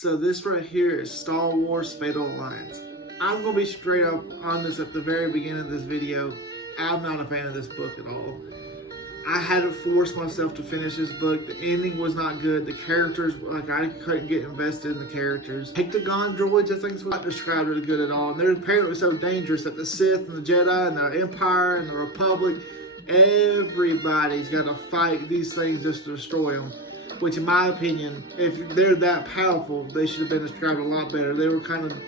So this right here is Star Wars Fatal Alliance. I'm going to be straight up honest at the very beginning of this video. I'm not a fan of this book at all. I had to force myself to finish this book. The ending was not good. The characters, like, I couldn't get invested in the characters. Hectagon droids, I think is what described really good at all. And they're apparently so dangerous that the Sith and the Jedi and the Empire and the Republic, everybody's got to fight these things just to destroy them. Which, in my opinion, if they're that powerful, they should have been described a lot better. They were kind of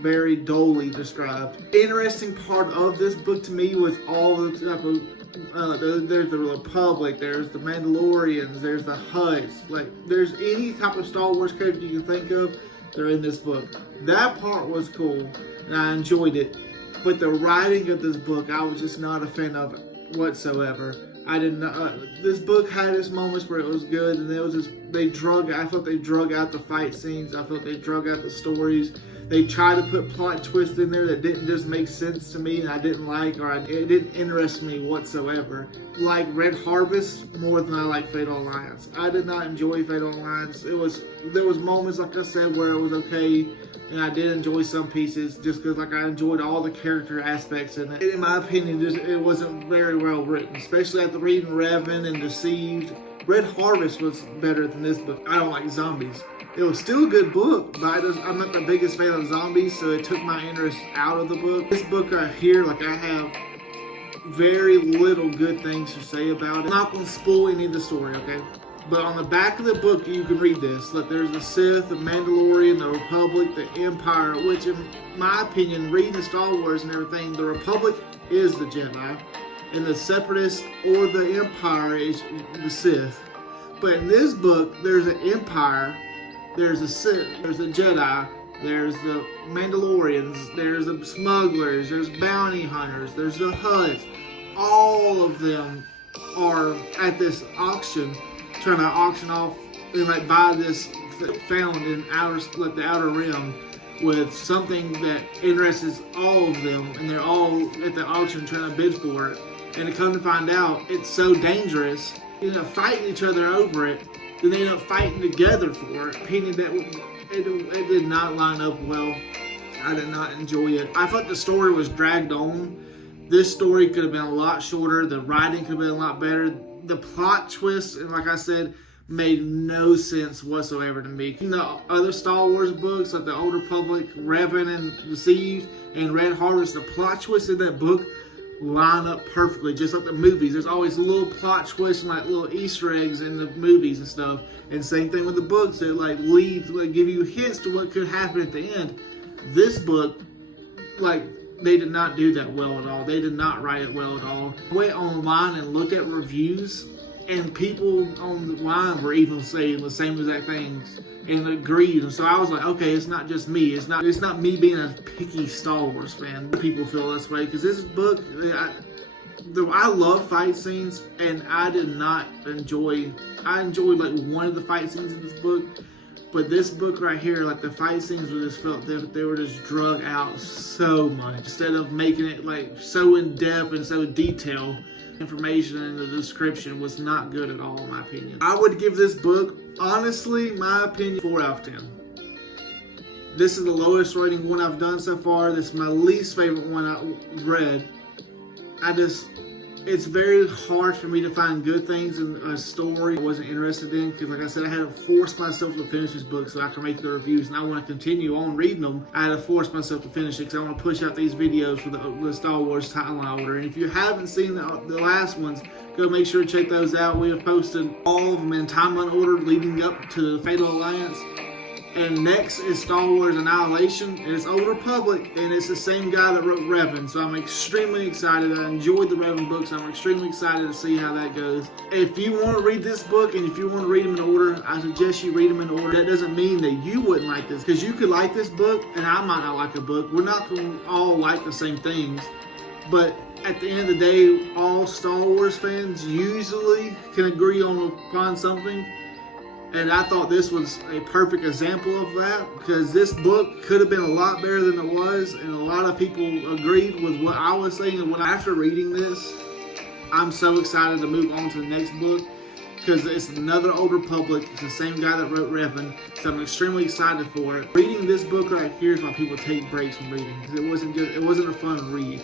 very dully described. The interesting part of this book to me was all the type of, there's the Republic, there's the Mandalorians, there's the Hutts. Like, there's any type of Star Wars character you can think of, they're in this book. That part was cool, and I enjoyed it. But the writing of this book, I was just not a fan of it whatsoever. I did not. This book had its moments where it was good, and it was just I felt they drug out the fight scenes. I felt they drug out the stories. They tried to put plot twists in there that didn't just make sense to me, and I didn't like, or it didn't interest me whatsoever. Like Red Harvest more than I like Fatal Alliance. I did not enjoy Fatal Alliance. There was moments, like I said, where it was okay, and I did enjoy some pieces just because, like, I enjoyed all the character aspects in it. In my opinion, it wasn't very well written, especially after reading Revan and Deceived. Red Harvest was better than this book. I don't like zombies. It was still a good book, but I'm not the biggest fan of zombies, so it took my interest out of the book. This book right here, like, I have very little good things to say about it. I'm not going to spoil any of the story, okay? But on the back of the book, you can read this. Like, there's the Sith, the Mandalorian, the Republic, the Empire, which, in my opinion, reading the Star Wars and everything, the Republic is the Jedi, and the Separatists or the Empire is the Sith. But in this book, there's an Empire, there's a Sith, there's a Jedi, there's the Mandalorians, there's the smugglers, there's bounty hunters, there's the Hutts. All of them are at this auction, trying to auction off and, like, buy this found in the outer rim with something that interests all of them, and they're all at the auction trying to bid for it. And to come to find out, it's so dangerous, they end up fighting each other over it. Then they end up fighting together for it. Opinion that it did not line up well. I did not enjoy it. I thought the story was dragged on. This story could have been a lot shorter. The writing could have been a lot better. The plot twists, and like I said, made no sense whatsoever to me. In the other Star Wars books, like the Old Republic, Revan and Deceived, and Red Harvest, the plot twists in that book line up perfectly, just like the movies. There's always little plot twists and, like, little Easter eggs in the movies and stuff. And same thing with the books. They, like, give you hints to what could happen at the end. This book, like, they did not do that well at all. They did not write it well at all. I went online and looked at reviews, and people online were even saying the same exact things and agreed. And so I was like, okay, it's not just me. It's not me being a picky Star Wars fan. People feel this way because this book, I love fight scenes, and I did not enjoy. I enjoyed, like, one of the fight scenes in this book. But this book right here, like, the fight scenes were just felt that they were just drug out so much. Instead of making it, like, so in depth and so detailed, information in the description was not good at all, in my opinion. I would give this book, honestly, my opinion, 4 out of 10. This is the lowest rating one I've done so far. This is my least favorite one I've read. It's very hard for me to find good things in a story I wasn't interested in, because, like I said, I had to force myself to finish this book so I can make the reviews, and I want to continue on reading them. I had to force myself to finish it because I want to push out these videos for the Star Wars timeline order. And if you haven't seen the last ones, go make sure to check those out. We have posted all of them in timeline order leading up to the Fatal Alliance. And next is Star Wars Annihilation, and it's Old Republic, and it's the same guy that wrote Revan, so I'm extremely excited. I enjoyed the Revan books. I'm extremely excited to see how that goes. If you want to read this book, and if you want to read them in order, I suggest you read them in order. That doesn't mean that you wouldn't like this, because you could like this book, and I might not like a book. We're not going to all like the same things, but at the end of the day, all Star Wars fans usually can agree upon something. And I thought this was a perfect example of that, because this book could have been a lot better than it was, and a lot of people agreed with what I was saying. And after reading this, I'm so excited to move on to the next book. because it's another Old Republic. It's the same guy that wrote Revan, so I'm extremely excited for it. Reading this book right here is why people take breaks from reading, because it wasn't a fun read.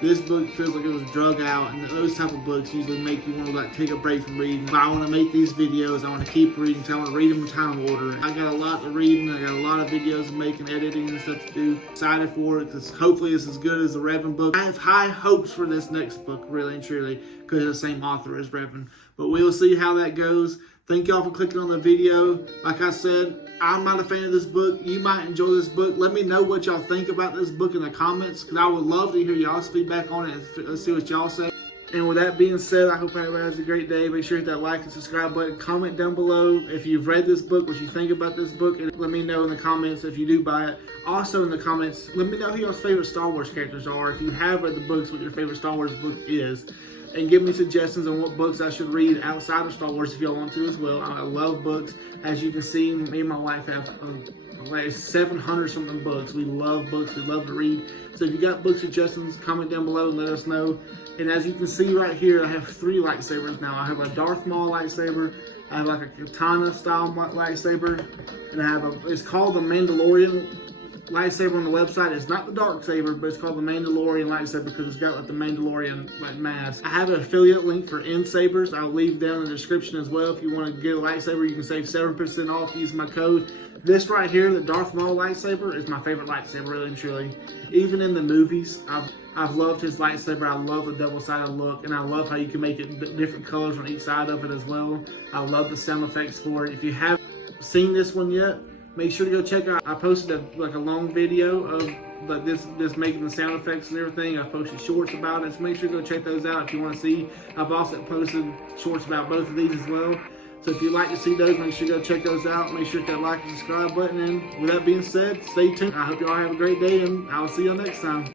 This book feels like it was drug out, and those type of books usually make you want to like take a break from reading. But I want to make these videos, I want to keep reading, so I want to read them in time order. I got a lot to read, and I got a lot of videos to make and editing and stuff to do. Excited for it, because hopefully it's as good as the Revan book. I have high hopes for this next book, really and truly, because it's the same author as Revan. But we'll see how that goes. Thank y'all for clicking on the video. Like I said, I'm not a fan of this book. You might enjoy this book. Let me know what y'all think about this book in the comments, because I would love to hear y'all's feedback on it and see what y'all say. And with that being said, I hope everybody has a great day. Make sure to hit that like and subscribe button. Comment down below if you've read this book, what you think about this book, and let me know in the comments if you do buy it. Also in the comments, let me know who y'all's favorite Star Wars characters are. If you have read the books, what your favorite Star Wars book is. And give me suggestions on what books I should read outside of Star Wars if y'all want to as well. I love books. As you can see, me and my wife have like 700 something books. We love books. We love to read. So if you got book suggestions, comment down below and let us know. And as you can see right here, I have 3 lightsabers now. I have a Darth Maul lightsaber. I have like a katana style lightsaber. And I have it's called the Mandalorian lightsaber on the website. It's not the dark saber, but it's called the Mandalorian lightsaber because it's got like the Mandalorian like mask. I have an affiliate link for end sabers. I'll leave down in the description as well. If you want to get a lightsaber, you can save 7% off using my code. This right here, the Darth Maul lightsaber, is my favorite lightsaber, really and truly. Even in the movies, I've loved his lightsaber. I love the double-sided look, and I love how you can make it different colors on each side of it as well. I love the sound effects for it. If you haven't seen this one yet, make sure to go check out. I posted a long video of like this making the sound effects and everything. I posted shorts about it, so make sure to go check those out if you want to see. I've also posted shorts about both of these as well. So if you'd like to see those, make sure to go check those out. Make sure to hit that like and subscribe button. And with that being said, stay tuned. I hope y'all have a great day, and I'll see y'all next time.